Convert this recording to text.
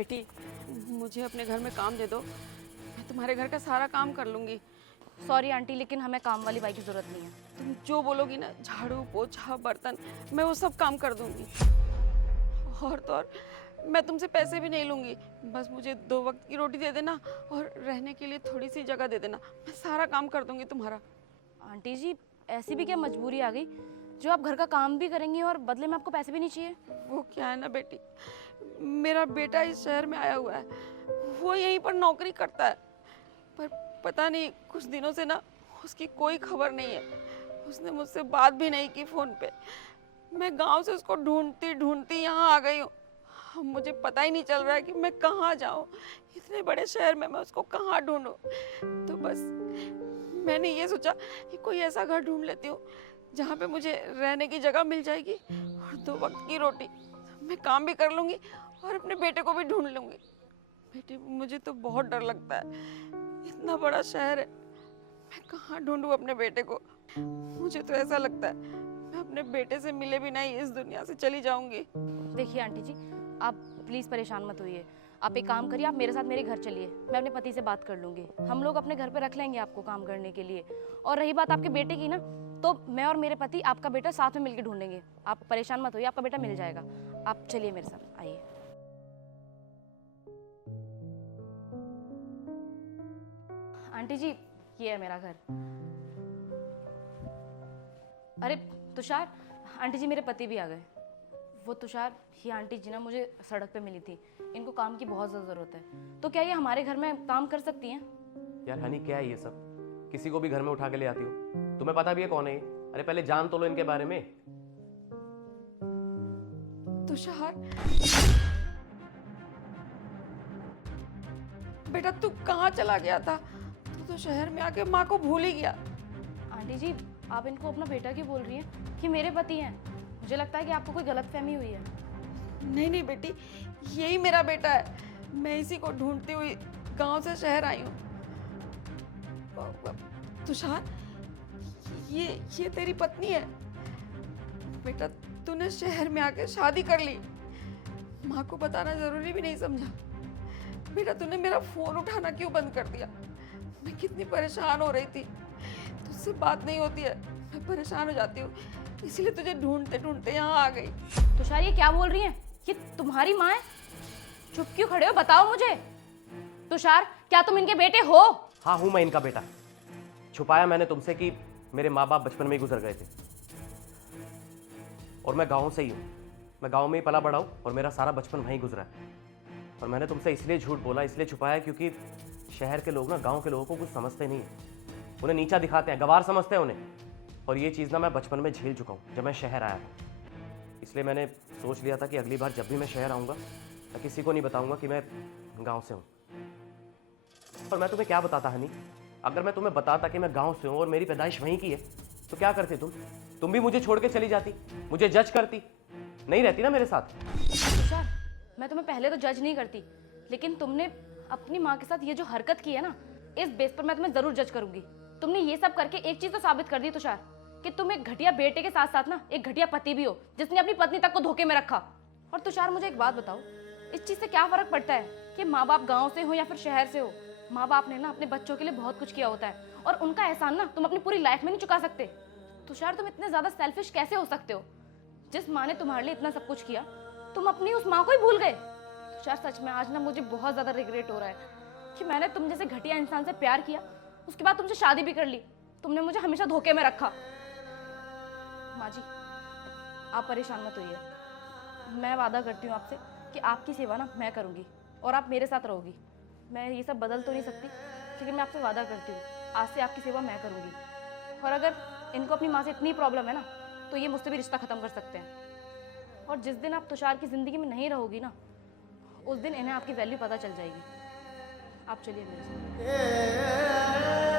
बेटी, मुझे अपने घर में काम दे दो, मैं तुम्हारे घर का सारा काम कर लूँगी। सॉरी आंटी, लेकिन हमें काम वाली बाई की ज़रूरत नहीं है। तुम जो बोलोगी ना, झाड़ू पोछा बर्तन, मैं वो सब काम कर दूँगी। और तो और मैं तुमसे पैसे भी नहीं लूँगी, बस मुझे 2 वक्त की रोटी दे देना और रहने के लिए थोड़ी सी जगह दे देना, मैं सारा काम कर दूँगी तुम्हारा। आंटी जी, ऐसी भी क्या मजबूरी आ गई जो आप घर का काम भी करेंगी और बदले में आपको पैसे भी नहीं चाहिए? वो क्या है ना बेटी, मेरा बेटा इस शहर में आया हुआ है, वो यहीं पर नौकरी करता है, पर पता नहीं कुछ दिनों से ना उसकी कोई खबर नहीं है। उसने मुझसे बात भी नहीं की फ़ोन पे। मैं गांव से उसको ढूंढती ढूंढती यहाँ आ गई हूँ। अब मुझे पता ही नहीं चल रहा है कि मैं कहाँ जाऊँ, इतने बड़े शहर में मैं उसको कहाँ ढूंढूँ। तो बस मैंने ये सोचा कि कोई ऐसा घर ढूंढ लेती हूँ जहाँ पे मुझे रहने की जगह मिल जाएगी और 2 वक्त की रोटी, मैं काम भी कर लूँगी और अपने बेटे को भी ढूंढ लूँगी। बेटी, मुझे तो बहुत डर लगता है, इतना बड़ा शहर है, मैं कहाँ ढूंढूं अपने बेटे को। मुझे तो ऐसा लगता है मैं अपने बेटे से मिले बिना ही इस दुनिया से चली जाऊंगी। देखिए आंटी जी, आप प्लीज़ परेशान मत होइए। आप एक काम करिए, आप मेरे साथ मेरे घर चलिए, मैं अपने पति से बात कर लूँगी। हम लोग अपने घर पे रख लेंगे आपको काम करने के लिए। और रही बात आपके बेटे की ना, तो मैं और मेरे पति आपका बेटा साथ में मिलकर ढूंढेंगे। आप परेशान मत होइए, आपका बेटा मिल जाएगा। आप चलिए मेरे साथ, आइए। आंटी जी, ये है मेरा घर। अरे तुषार, आंटी जी मेरे पति भी आ गए। वो तुषार, ये आंटी जी ना मुझे सड़क पे मिली थी, इनको काम की बहुत ज़्यादा ज़रूरत है, तो क्या ये हमारे घर में काम कर सकती हैं? यार हनी, क्या है ये सब? किसी को भी घर में उठा के ले आती हो? तुम्हें पता भी है कौन है ये? अरे पहले जान तो लो इनके बारे में। तुषार, बेटा तू कहाँ चला गया था? तू तो शहर में आके माँ को भूल ही गया। आंटी जी, आप इनको अपना बेटा क्यों बोल रही हैं? कि मेरे पति हैं। मुझे लगता है कि आपको कोई गलतफहमी हुई है। नहीं नहीं बेटी, यही मेरा बेटा है, मैं इसी को ढूंढती हुई गांव से शहर आई हूँ। तुषार, ये तेरी पत्नी है? बेटा तूने शहर में आके शादी कर ली, माँ को बताना जरूरी भी नहीं समझा। बेटा तूने मेरा फोन उठाना क्यों बंद कर दिया? मैं कितनी परेशान हो रही थी, तुझसे बात नहीं होती है, मैं परेशान हो जाती हूँ, इसीलिए तुझे ढूंढते ढूंढते यहाँ आ गई। तुषार, ये क्या बोल रही हैं? ये तुम्हारी माँ है? चुप क्यों खड़े हो, बताओ मुझे। तुषार, क्या तुम इनके बेटे हो? हाँ, हूं मैं इनका बेटा। छुपाया मैंने तुमसे कि मेरे माँ बाप बचपन में ही गुजर गए थे, और मैं गाँव से ही हूँ। मैं गाँव में ही पला बड़ा हूँ और मेरा सारा बचपन वहीं गुजरा है। और मैंने तुमसे इसलिए झूठ बोला, इसलिए छुपाया क्योंकि शहर के लोग ना गाँव के लोगों को कुछ समझते नहीं है, उन्हें नीचा दिखाते हैं, गवार समझते हैं उन्हें। और ये चीज़ ना मैं बचपन में झेल चुका हूँ जब मैं शहर आया था। इसलिए मैंने सोच लिया था कि अगली बार जब भी मैं शहर आऊँगा, मैं किसी को नहीं बताऊँगा कि मैं गाँव से हूँ। और मैं तुम्हें क्या बताता हनी, अगर मैं तुम्हें बताता कि मैं गाँव से हूँ और मेरी पैदाइश वहीं की है, तो क्या करती तुम भी मुझे छोड़ के चली जाती, मुझे जज करती, नहीं रहती ना मेरे साथ। तुषार, मैं तुम्हें पहले तो जज नहीं करती, लेकिन तुमने अपनी माँ के साथ ये जो हरकत की है ना, इस बेस पर मैं तुम्हें जरूर जज करूंगी। तुमने ये सब करके एक चीज तो साबित कर दी तुषार, कि तुम एक घटिया बेटे के साथ साथ ना एक घटिया पति भी हो, जिसने अपनी पत्नी तक को धोखे में रखा। और तुषार, मुझे एक बात बताओ, इस चीज से क्या फर्क पड़ता है कि माँ बाप गाँव से हो या फिर शहर से हो? माँ बाप ने ना अपने बच्चों के लिए बहुत कुछ किया होता है, और उनका एहसान ना तुम अपनी पूरी लाइफ में नहीं चुका सकते। तुषार, तुम इतने ज्यादा सेल्फिश कैसे हो सकते हो? जिस माँ ने तुम्हारे लिए इतना सब कुछ किया, तुम अपनी उस माँ को ही भूल गए। तुषार, सच में आज ना मुझे बहुत ज्यादा रिग्रेट हो रहा है कि मैंने तुम जैसे घटिया इंसान से प्यार किया, उसके बाद तुमसे शादी भी कर ली। तुमने मुझे हमेशा धोखे में रखा। माँ जी, आप परेशान मत होइए। मैं वादा करती हूँ आपसे कि आपकी सेवा ना मैं करूँगी और आप मेरे साथ रहोगी। मैं ये सब बदल तो नहीं सकती, लेकिन मैं आपसे वादा करती हूँ, आज से आपकी सेवा मैं करूँगी। और अगर इनको अपनी माँ से इतनी प्रॉब्लम है ना, तो ये मुझसे भी रिश्ता ख़त्म कर सकते हैं। और जिस दिन आप तुषार की ज़िंदगी में नहीं रहोगी ना, उस दिन इन्हें आपकी वैल्यू पता चल जाएगी। आप चलिए मेरे साथ।